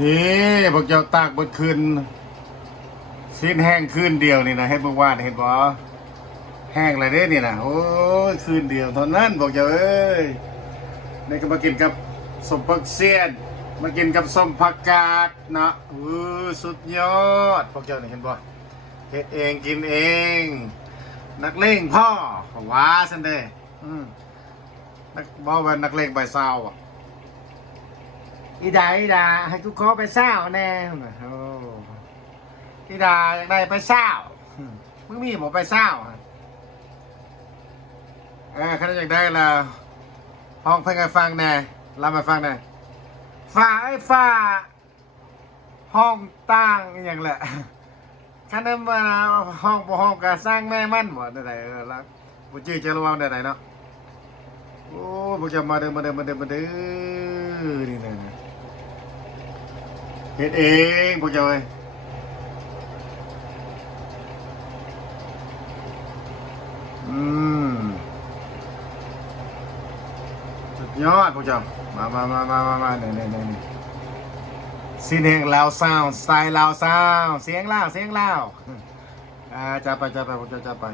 นี่พวกเจ้าตากบนคืนสิ้นแห้งคืนเดียวนี่นะเฮ็ดเมื่อวานเห็นบ่แห้งอะไรเด้นี่นะโอ้ยคืนเดียวเท่านั้นพวกเจ้าเอ้ยนี่ก็มากินกับสมปักเซียนมากินกับส้มผักกาดนะอู้สุดยอดพวกเจ้านี่เห็นบ่เฮ็ดเองกินเอง นักเลงพ่อว่าซันเดอืมนักบ่ว่านักเลงใบเศร้าอะ อีดาอีดาให้กูขอไปเศร้าแน่โอ้อีดาอยากได้ไปเศร้ามึงมีหมอไปเศร้าเออเขาอยากได้ละห้องเพิ่งให้ฟังแน่เรามาฟังแน่ฝ่าไอ้ฝ่าห้องตั้งอย่างแหละคันนั้นมาห้องบ่ห้องก็สร้างแม่มันบ่ได้ไหนเออแล้วบ่จื้อจะระวังได้ไหนเนาะโอ้บ่จะมาเด้อมาเด้อมาเด้อมาเด้อนี่นะนะ เฮ็ดเองพวกเจ้าเอ้ยอืมสุดยอดพวกเจ้า มามามามามามาเนี่ยเนี่ยเนี่ยสินแห่งลาวซาวสไตล์ลาวซาวเสียงลาว เสียงลาวอ่าจะไปจะไปพวกเจ้าจะไป